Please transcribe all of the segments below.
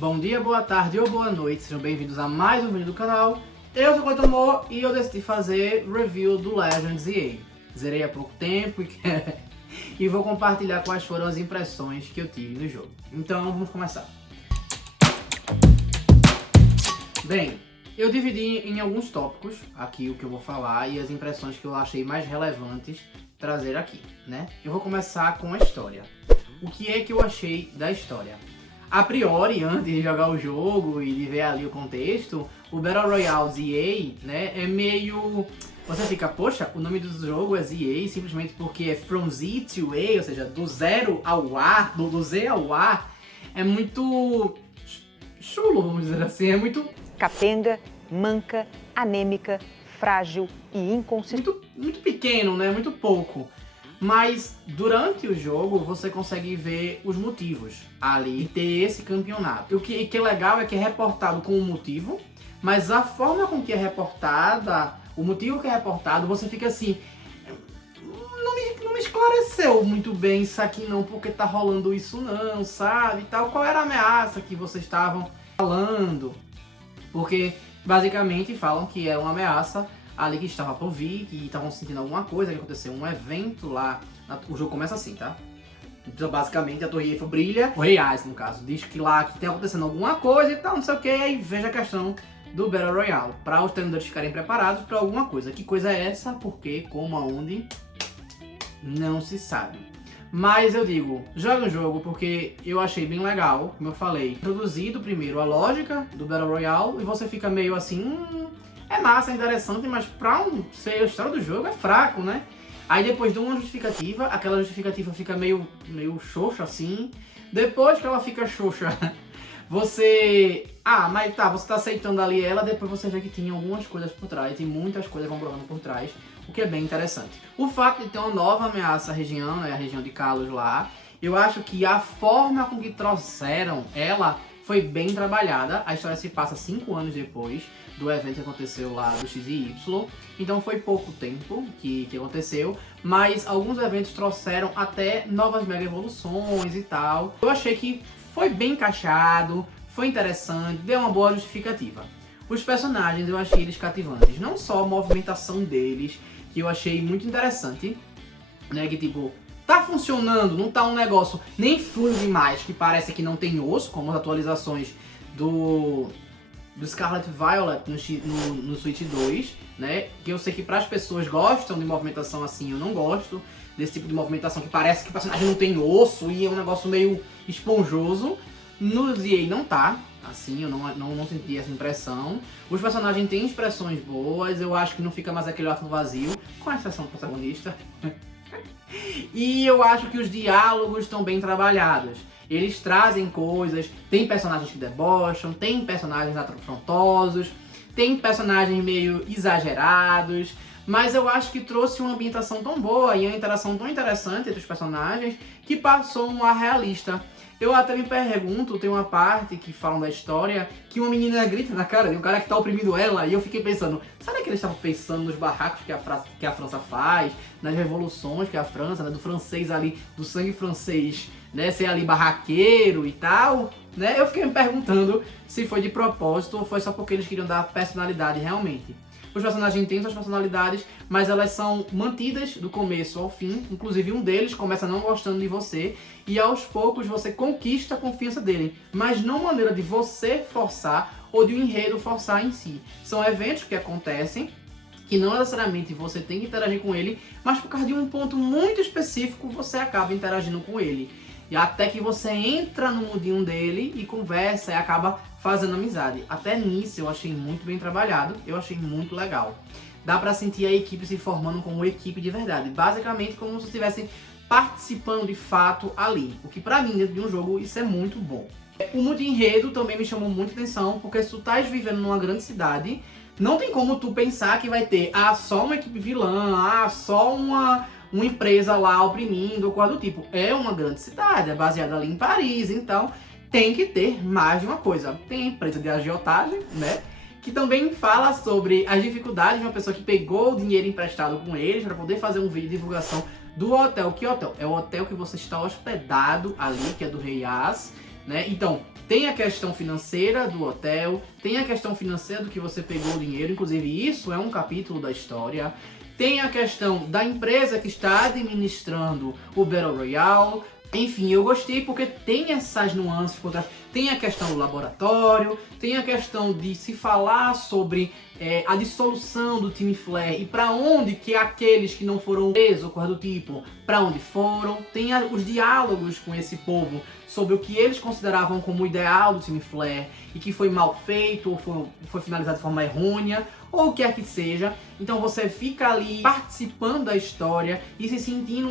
Bom dia, boa tarde ou boa noite, sejam bem-vindos a mais um vídeo do canal. Eu sou o Cleiton e eu decidi fazer review do Legends EA. Zerei há pouco tempo e vou compartilhar quais foram as impressões que eu tive no jogo. Então vamos começar. Bem, eu dividi em alguns tópicos aqui o que eu vou falar e as impressões que eu achei mais relevantes trazer aqui, né? Eu vou começar com a história. O que é que eu achei da história? A priori, antes de jogar o jogo e de ver ali o contexto, o Battle Royale EA, né, é meio... Você fica, poxa, o nome do jogo é EA simplesmente porque é From Z to A, ou seja, do zero ao A, do Z ao A, é muito chulo, vamos dizer assim, é muito... Capenga, manca, anêmica, frágil e inconsistente. Muito pequeno, né, muito pouco. Mas durante o jogo você consegue ver os motivos ali e ter esse campeonato. O que é legal é que é reportado com um motivo, mas a forma com que é reportada, o motivo que é reportado, você fica assim... Não me esclareceu muito bem isso aqui não, porque tá rolando isso não, sabe? Tal. Qual era a ameaça que vocês estavam falando? Porque basicamente falam que é uma ameaça ali que estava por vir, que estavam sentindo alguma coisa, que aconteceu um evento lá. O jogo começa assim, tá? Então basicamente a Torre Eiffel brilha, o Rei Ais no caso, diz que lá que tem acontecendo alguma coisa e tal, não sei o que, e veja a questão do Battle Royale, para os treinadores ficarem preparados para alguma coisa. Que coisa é essa? Por quê? Como? Aonde? Não se sabe. Mas eu digo, joga o jogo porque eu achei bem legal, como eu falei, introduzido primeiro a lógica do Battle Royale e você fica meio assim, é massa, é interessante, mas pra ser a história do jogo é fraco, né? Aí depois de uma justificativa, aquela justificativa fica meio xoxa assim, depois que ela fica xoxa, você... mas tá, você tá aceitando ali ela, depois você vê que tem algumas coisas por trás, e muitas coisas vão rolando por trás, o que é bem interessante. O fato de ter uma nova ameaça à região, né, a região de Kalos lá, eu acho que a forma com que trouxeram ela foi bem trabalhada. A história se passa 5 anos depois do evento que aconteceu lá do X e Y, então foi pouco tempo que aconteceu, mas alguns eventos trouxeram até novas mega evoluções e tal. Eu achei que foi bem encaixado, foi interessante, deu uma boa justificativa. Os personagens eu achei eles cativantes, não só a movimentação deles, que eu achei muito interessante, né, que tipo, tá funcionando, não tá um negócio nem fluido demais, que parece que não tem osso, como as atualizações do Scarlet Violet no Switch 2, né, que eu sei que para as pessoas gostam de movimentação assim, eu não gosto desse tipo de movimentação que parece que o personagem não tem osso e é um negócio meio esponjoso. No EA não tá assim, eu não senti essa impressão. Os personagens têm expressões boas, eu acho que não fica mais aquele ato vazio, com exceção do protagonista. E eu acho que os diálogos estão bem trabalhados. Eles trazem coisas, tem personagens que debocham, tem personagens afrontosos, tem personagens meio exagerados, mas eu acho que trouxe uma ambientação tão boa e uma interação tão interessante entre os personagens que passou um ar realista. Eu até me pergunto, tem uma parte que falam da história que uma menina grita na cara de um cara que tá oprimindo ela, e eu fiquei pensando, será que eles estavam pensando nos barracos que a França faz, nas revoluções que a França, né, do francês ali, do sangue francês, né, ser ali barraqueiro e tal, né? Eu fiquei me perguntando se foi de propósito ou foi só porque eles queriam dar personalidade realmente. Os personagens têm suas personalidades, mas elas são mantidas do começo ao fim. Inclusive um deles começa não gostando de você e aos poucos você conquista a confiança dele, mas não maneira de você forçar ou de o enredo forçar em si. São eventos que acontecem que não necessariamente você tem que interagir com ele, mas por causa de um ponto muito específico você acaba interagindo com ele. E até que você entra no mundinho dele e conversa e acaba fazendo amizade. Até nisso eu achei muito bem trabalhado, eu achei muito legal. Dá pra sentir a equipe se formando como equipe de verdade. Basicamente como se estivessem participando de fato ali. O que pra mim, dentro de um jogo, isso é muito bom. O multi-enredo também me chamou muita atenção, porque se tu estás vivendo numa grande cidade, não tem como tu pensar que vai ter só uma equipe vilã, só uma empresa lá oprimindo ou coisa do tipo. É uma grande cidade, é baseada ali em Paris, então tem que ter mais de uma coisa. Tem a empresa de agiotagem, né, que também fala sobre as dificuldades de uma pessoa que pegou o dinheiro emprestado com eles para poder fazer um vídeo de divulgação do hotel. Que hotel? É o hotel que você está hospedado ali, que é do Rei As, né? Então, tem a questão financeira do hotel, tem a questão financeira do que você pegou o dinheiro, inclusive isso é um capítulo da história. Tem a questão da empresa que está administrando o Battle Royale. Enfim, eu gostei porque tem essas nuances por trás. Tem a questão do laboratório, tem a questão de se falar sobre a dissolução do time Flare e para onde que aqueles que não foram presos ou coisa do tipo, para onde foram. Tem os diálogos com esse povo sobre o que eles consideravam como o ideal do time Flare e que foi mal feito ou foi finalizado de forma errônea, ou o que quer que seja. Então você fica ali participando da história e se sentindo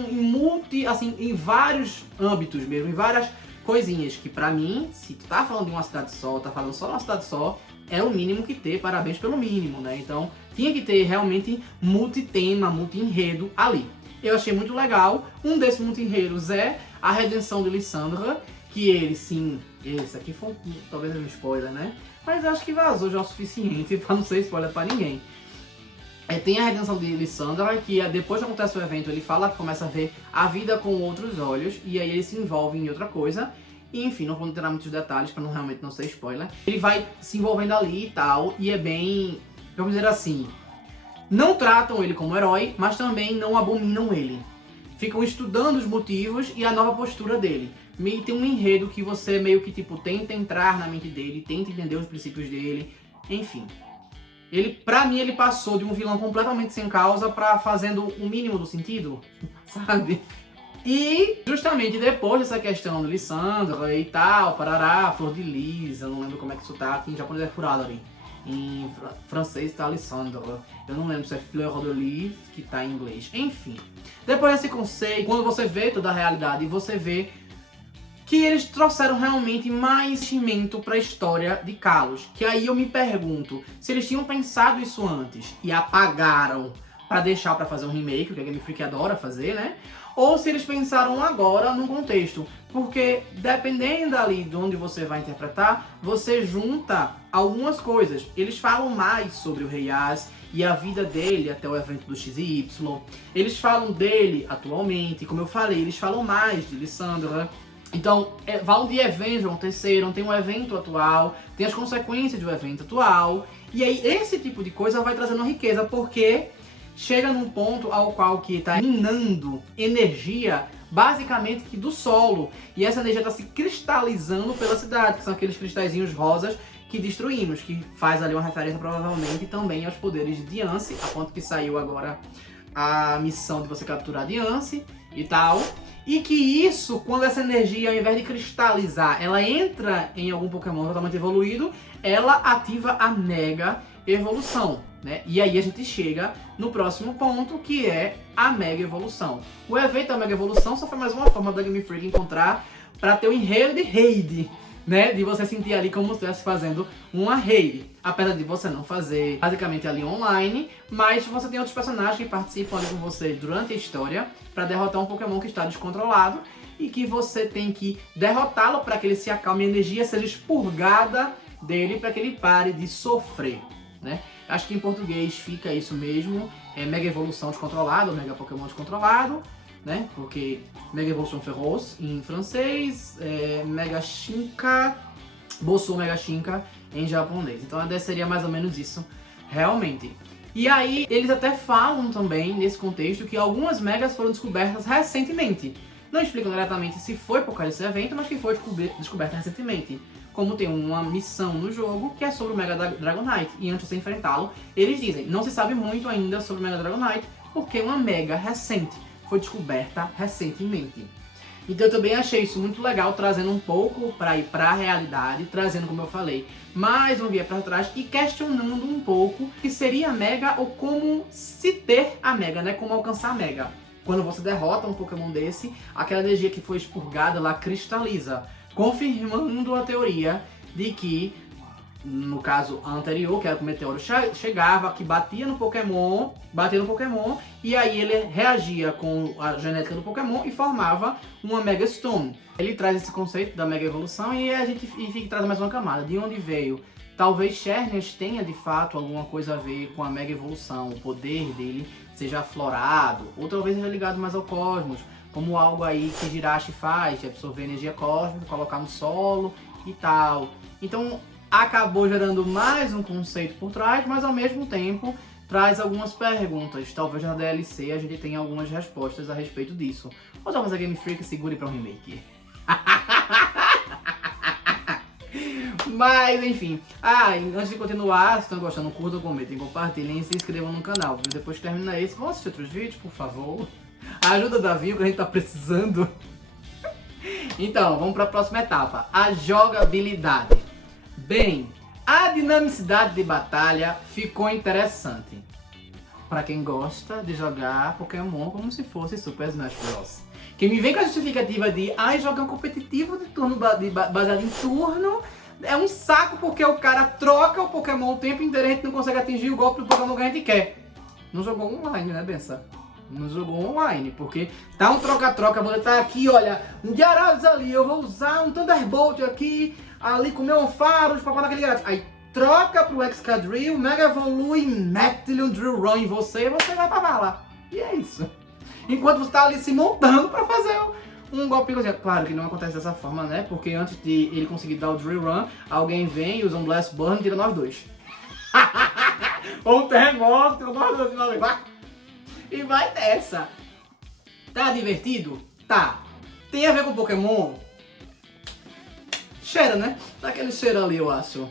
em vários âmbitos mesmo, em várias coisinhas que pra mim, se tu tá falando de uma cidade só, tá falando só de uma cidade só, é o mínimo que ter, parabéns pelo mínimo, né? Então tinha que ter realmente multitema, multi-enredo ali. Eu achei muito legal. Um desses multi-enredos é a redenção de Lissandra, que ele sim, esse aqui foi talvez um spoiler, né? Mas acho que vazou já o suficiente pra não ser spoiler pra ninguém. Tem a redenção de Lissandra, que depois que acontece o evento, ele fala que começa a ver a vida com outros olhos, e aí ele se envolve em outra coisa. E enfim, não vou entrar muitos detalhes pra realmente não ser spoiler. Ele vai se envolvendo ali e tal, e é bem, vamos dizer assim, não tratam ele como herói, mas também não abominam ele. Ficam estudando os motivos e a nova postura dele. Meio tem um enredo que você meio que tipo tenta entrar na mente dele, tenta entender os princípios dele, enfim. Pra mim, ele passou de um vilão completamente sem causa pra fazendo o mínimo do sentido, sabe? E justamente depois dessa questão do Lissandra e tal, parará, Flor de Lis, eu não lembro como é que isso tá, aqui em japonês é furado ali. Em francês tá Lissandra, eu não lembro se é Fleur de Lis que tá em inglês. Enfim, depois desse conceito, quando você vê toda a realidade e você vê que eles trouxeram realmente mais cimento para a história de Kalos. Que aí eu me pergunto, se eles tinham pensado isso antes e apagaram para deixar para fazer um remake, o que a Game Freak adora fazer, né? Ou se eles pensaram agora no contexto. Porque dependendo ali de onde você vai interpretar, você junta algumas coisas. Eles falam mais sobre o Rei Yas e a vida dele até o evento do XY. Eles falam dele atualmente, como eu falei, eles falam mais de Lissandra. Então, vão de eventos aconteceram, tem um evento atual, tem as consequências do evento atual, e aí esse tipo de coisa vai trazendo riqueza, porque chega num ponto ao qual que está minando energia, basicamente que do solo, e essa energia está se cristalizando pela cidade, que são aqueles cristalzinhos rosas que destruímos, que faz ali uma referência provavelmente também aos poderes de Diancie, a ponto que saiu agora a missão de você capturar Diancie e tal. E que isso, quando essa energia, ao invés de cristalizar, ela entra em algum Pokémon totalmente evoluído, ela ativa a Mega Evolução, né? E aí a gente chega no próximo ponto, que é a Mega Evolução. O evento da Mega Evolução só foi mais uma forma da Game Freak encontrar para ter o enredo de raid, né? De você sentir ali como se estivesse fazendo uma raid. Apesar de você não fazer basicamente ali online, mas você tem outros personagens que participam ali com você durante a história para derrotar um Pokémon que está descontrolado e que você tem que derrotá-lo para que ele se acalme, a energia seja expurgada dele para que ele pare de sofrer, né? Acho que em português fica isso mesmo, Mega Evolução Descontrolado, Mega Pokémon Descontrolado, né? Porque Mega Evolution Feroz em francês, Mega Shinka, Bossou Mega Shinka em japonês. Então seria mais ou menos isso, realmente. E aí eles até falam também, nesse contexto, que algumas Megas foram descobertas recentemente. Não explicam diretamente se foi por causa desse evento, mas que foi descoberta recentemente. Como tem uma missão no jogo que é sobre o Mega Dragonite. E antes de você enfrentá-lo, eles dizem, não se sabe muito ainda sobre o Mega Dragonite, porque é uma Mega recente. Foi descoberta recentemente. Então eu também achei isso muito legal, trazendo um pouco para ir para a realidade, trazendo, como eu falei, mais um via para trás e questionando um pouco o que seria a Mega ou como se ter a Mega, né? Como alcançar a Mega. Quando você derrota um Pokémon desse, aquela energia que foi expurgada lá cristaliza, confirmando a teoria de que, no caso anterior, que era que o meteoro chegava, que batia no Pokémon, e aí ele reagia com a genética do Pokémon e formava uma Mega Stone. Ele traz esse conceito da Mega Evolução e a gente traz mais uma camada. De onde veio? Talvez Xerneas tenha de fato alguma coisa a ver com a Mega Evolução, o poder dele seja aflorado, ou talvez seja ligado mais ao cosmos, como algo aí que Jirachi faz, de absorver energia cósmica, colocar no solo e tal. Então acabou gerando mais um conceito por trás, mas ao mesmo tempo traz algumas perguntas. Talvez na DLC a gente tenha algumas respostas a respeito disso. Ou talvez a Game Freak segure para um remake. Mas enfim, e antes de continuar, se estão gostando, curtam, comentem, compartilhem e se inscrevam no canal. Viu? Depois que terminar esse, vão assistir outros vídeos, por favor. Ajuda o Davi, que a gente tá precisando. Então, vamos para a próxima etapa, a jogabilidade. Bem, a dinamicidade de batalha ficou interessante para quem gosta de jogar Pokémon como se fosse Super Smash Bros. Quem me vem com a justificativa de jogar um competitivo de turno baseado em turno é um saco porque o cara troca o Pokémon o tempo inteiro e a gente não consegue atingir o golpe do Pokémon que a gente quer. Não jogou online, né, Bença? Não jogou online, porque tá um troca-troca, você tá aqui, olha, um Gyarados ali, eu vou usar um Thunderbolt aqui, ali com o meu Ampharos pra falar aquele Gyarados. Aí troca pro Excadrill, Mega Evolui, mete-lhe um Drill Run em você e você vai pra bala. E é isso. Enquanto você tá ali se montando pra fazer um golpe. Claro que não acontece dessa forma, né? Porque antes de ele conseguir dar o Drill Run, alguém vem e usa um Blast Burn e tira nós dois. Ou um terremoto, tira nós dois, vai. E vai dessa. Tá divertido? Tá. Tem a ver com Pokémon? Cheira, né? Dá aquele cheiro ali, eu acho.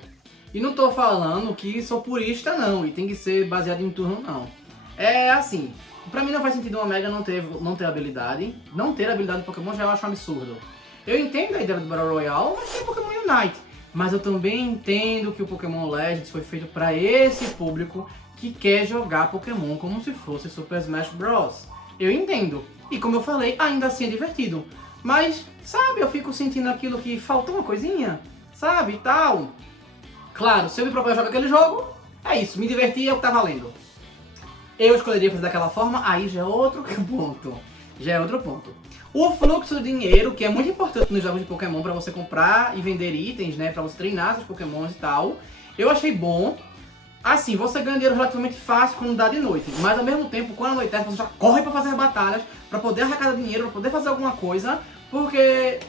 E não tô falando que sou purista, não. E tem que ser baseado em turno, não. É assim. Pra mim não faz sentido uma Mega não ter habilidade. Não ter habilidade do Pokémon já eu acho um absurdo. Eu entendo a ideia do Battle Royale, mas tem Pokémon Unite. Mas eu também entendo que o Pokémon Legends foi feito pra esse público que quer jogar Pokémon como se fosse Super Smash Bros. Eu entendo. E como eu falei, ainda assim é divertido. Mas, sabe, eu fico sentindo aquilo que faltou uma coisinha, sabe, e tal. Claro, se eu me propor a jogar aquele jogo, é isso, me divertir é o que tá valendo. Eu escolheria fazer daquela forma, aí já é outro ponto. Já é outro ponto. O fluxo de dinheiro, que é muito importante nos jogos de Pokémon pra você comprar e vender itens, né, pra você treinar seus Pokémons e tal, eu achei bom. Assim, você ganha dinheiro relativamente fácil quando dá de noite, mas ao mesmo tempo, quando anoitece, você já corre pra fazer as batalhas, pra poder arrecadar dinheiro, pra poder fazer alguma coisa, porque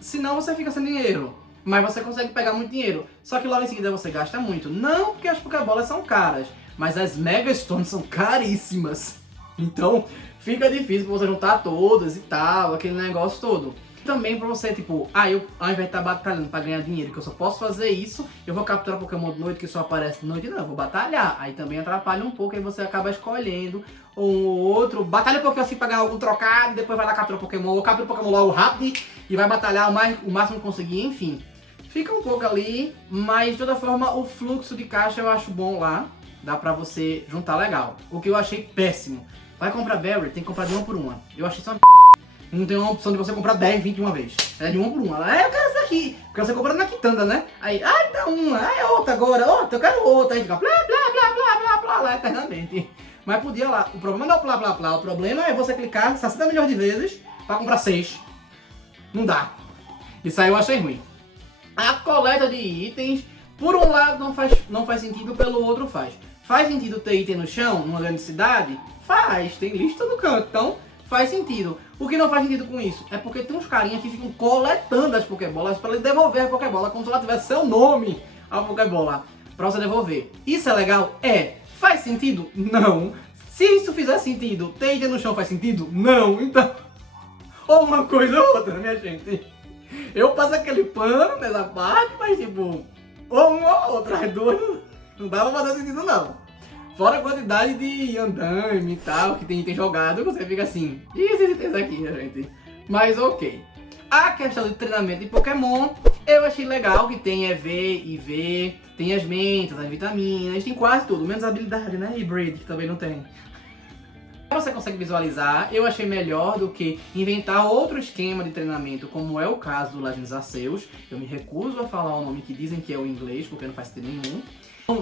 senão você fica sem dinheiro, mas você consegue pegar muito dinheiro. Só que logo em seguida você gasta muito, não porque as Pokébolas são caras, mas as Mega Stones são caríssimas. Então fica difícil pra você juntar todas e tal, aquele negócio todo. Também pra você, tipo, eu ao invés de estar batalhando pra ganhar dinheiro, que eu só posso fazer isso, eu vou capturar Pokémon de noite que só aparece de noite, não, eu vou batalhar. Aí também atrapalha um pouco, aí você acaba escolhendo um ou outro, batalha um pouquinho assim pra ganhar algum trocado, depois vai lá capturar Pokémon, ou captura Pokémon logo rápido e vai batalhar o máximo que conseguir, enfim. Fica um pouco ali, mas de toda forma o fluxo de caixa eu acho bom lá, dá pra você juntar legal. O que eu achei péssimo, vai comprar Berry, tem que comprar de uma por uma. Eu achei só não tem uma opção de você comprar 10, 20 de uma vez. É de uma por uma. Eu quero essa aqui. Porque você compra na quitanda, né? Aí, dá uma. É outra agora. Outra, eu quero outra. Aí fica blá, blá, blá, blá, blá, blá, lá eternamente. Mas podia lá. O problema não é o blá, blá, blá. O problema é você clicar 60 milhões de vezes pra comprar 6. Não dá. Isso aí eu achei ruim. A coleta de itens, por um lado não faz sentido, pelo outro faz. Faz sentido ter item no chão, numa grande cidade? Faz. Tem lista no canto. Então, faz sentido. O que não faz sentido com isso é porque tem uns carinhas que ficam coletando as Pokébolas para ele devolver a Pokébola como se ela tivesse seu nome a Pokébola para você devolver. Isso é legal? É. Faz sentido? Não. Se isso fizer sentido, ter item no chão faz sentido? Não. Então, ou uma coisa ou outra, minha gente. Eu passo aquele pano nessa parte, mas tipo, ou uma ou outra, as duas não dá pra fazer sentido não. Fora a quantidade de andame e tal, que tem item jogado, você fica assim, e esses itens aqui, né, gente? Mas ok. A questão de treinamento de Pokémon, eu achei legal que tem EV, IV, tem as mentas, as vitaminas, tem quase tudo, menos a habilidade, né? E Breed, que também não tem. Você consegue visualizar, eu achei melhor do que inventar outro esquema de treinamento, como é o caso do Legends Arceus. Eu me recuso a falar o nome que dizem que é o inglês, porque não faz sentido nenhum.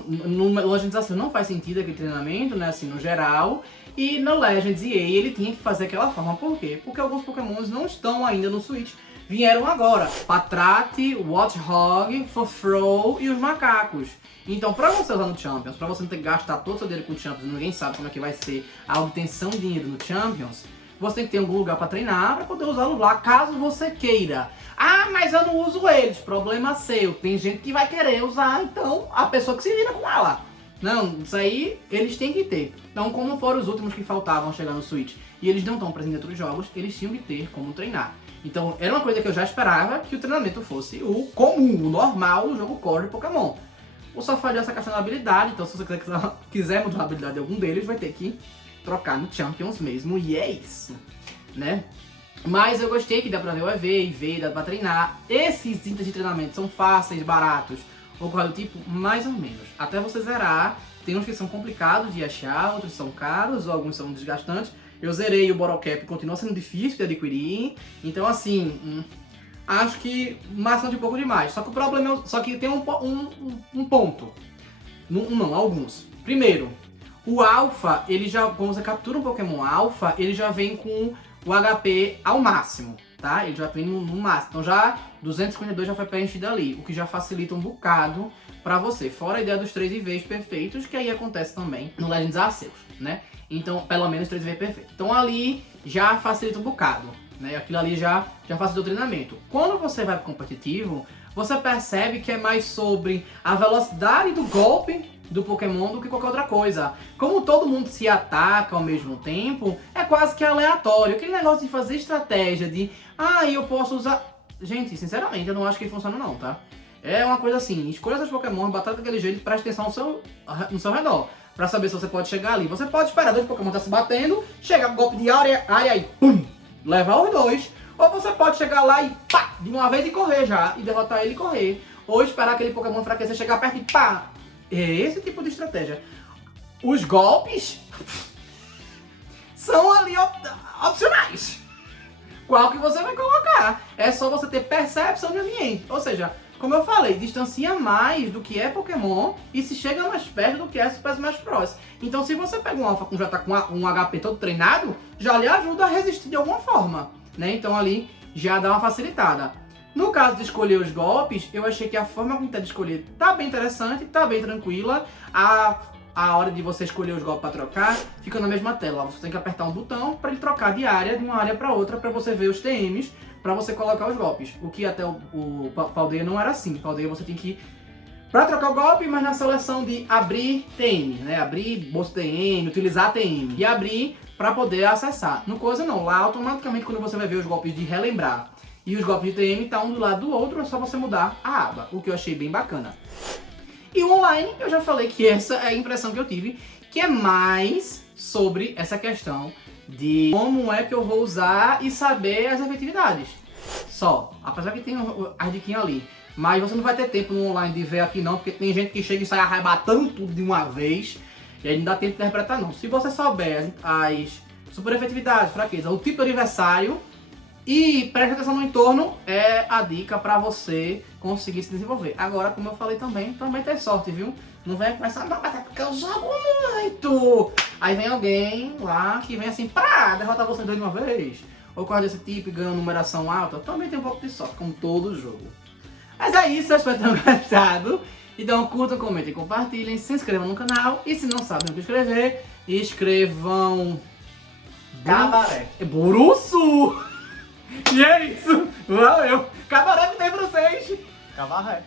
No Legends Arceus não faz sentido aquele treinamento, né, assim, no geral. E no Legends EA ele tinha que fazer aquela forma. Por quê? Porque alguns Pokémons não estão ainda no Switch. Vieram agora. Patrat, Warthog, Furfrou e os macacos. Então, pra você usar no Champions, pra você não ter que gastar todo o seu dinheiro com o Champions, ninguém sabe como é que vai ser a obtenção de dinheiro no Champions, você tem que ter algum lugar para treinar para poder usá-los lá, caso você queira. Ah, mas eu não uso eles, problema seu. Tem gente que vai querer usar, então a pessoa que se vira com ela. Não, isso aí eles têm que ter. Então, como foram os últimos que faltavam chegar no Switch e eles não estão presentes dentro dos jogos, eles tinham que ter como treinar. Então, era uma coisa que eu já esperava, que o treinamento fosse o comum, o normal do jogo core de Pokémon. O só falhou essa questão da habilidade, então se você quiser mudar a habilidade de algum deles, vai ter que trocar no Champions mesmo, e é isso, né? Mas eu gostei que dá pra ver o EV, dá pra treinar. Esses itens de treinamento são fáceis, baratos, ou coisa do tipo, mais ou menos. Até você zerar, tem uns que são complicados de achar, outros são caros, ou alguns são desgastantes. Eu zerei o Bottle Cap, continua sendo difícil de adquirir, então assim, acho que maçante um pouco demais. Só que o problema só que tem um ponto, não, alguns. Primeiro, o Alpha, ele já, quando você captura um Pokémon Alpha, ele já vem com o HP ao máximo, tá? Ele já vem no máximo, então já 252 já foi preenchido ali, o que já facilita um bocado pra você. Fora a ideia dos 3 IVs perfeitos, que aí acontece também no Legends Arceus, né? Então, pelo menos 3 IVs perfeitos. Então ali já facilita um bocado, né? Aquilo ali já facilita o treinamento. Quando você vai pro competitivo, você percebe que é mais sobre a velocidade do golpe do Pokémon do que qualquer outra coisa. Como todo mundo se ataca ao mesmo tempo, é quase que aleatório. Aquele negócio de fazer estratégia de, eu posso usar... Gente, sinceramente, eu não acho que funciona não, tá? É uma coisa assim, escolha seus Pokémon, batalha daquele jeito e preste atenção no seu redor. Pra saber se você pode chegar ali. Você pode esperar 2 Pokémon tá se batendo, chegar golpe de área e pum! Levar os 2. Ou você pode chegar lá e pá! De uma vez e correr já. E derrotar ele e correr. Ou esperar aquele Pokémon enfraquecer, chegar perto e pá! É esse tipo de estratégia. Os golpes são ali opcionais. Qual que você vai colocar? É só você ter percepção de ambiente. Ou seja, como eu falei, distancia mais do que é Pokémon e se chega mais perto do que é Super Smash Bros. Então se você pega um Alpha que já tá com um HP todo treinado, já lhe ajuda a resistir de alguma forma, né? Então ali já dá uma facilitada. No caso de escolher os golpes, eu achei que a forma como tá de escolher tá bem interessante, tá bem tranquila. A hora de você escolher os golpes para trocar, fica na mesma tela. Você tem que apertar um botão para ele trocar de uma área para outra, para você ver os TMs, para você colocar os golpes. O que até o Paldeia não era assim. Paldeia você tem que ir para trocar o golpe, mas na seleção de abrir TM, né? Abrir bolsa TM, utilizar TM e abrir para poder acessar. No coisa não, lá automaticamente quando você vai ver os golpes de relembrar e os golpes de TM tá um do lado do outro, é só você mudar a aba, o que eu achei bem bacana. E o online, eu já falei que essa é a impressão que eu tive, que é mais sobre essa questão de como é que eu vou usar e saber as efetividades. Só, apesar que tem as diquinhas ali. Mas você não vai ter tempo no online de ver aqui não, porque tem gente que chega e sai arrebatando tudo de uma vez, e aí não dá tempo de interpretar não. Se você souber as super efetividades, fraqueza, o tipo de adversário, e preste atenção no entorno, é a dica pra você conseguir se desenvolver. Agora, como eu falei também tem sorte, viu? Não vem começar, não, mas é porque eu jogo muito. Aí vem alguém lá que vem assim, pra derrotar você dois de uma vez. Ou coisa desse tipo e ganha numeração alta. Também tem um pouco de sorte, como todo jogo. Mas é isso, eu espero que tenham gostado. Então curtam, comentem, compartilhem, se inscrevam no canal. E se não sabem o que escrever, escrevam... Cabaré. Buruçu! E é isso! Valeu! Cabaré que tem francês! Cabaré.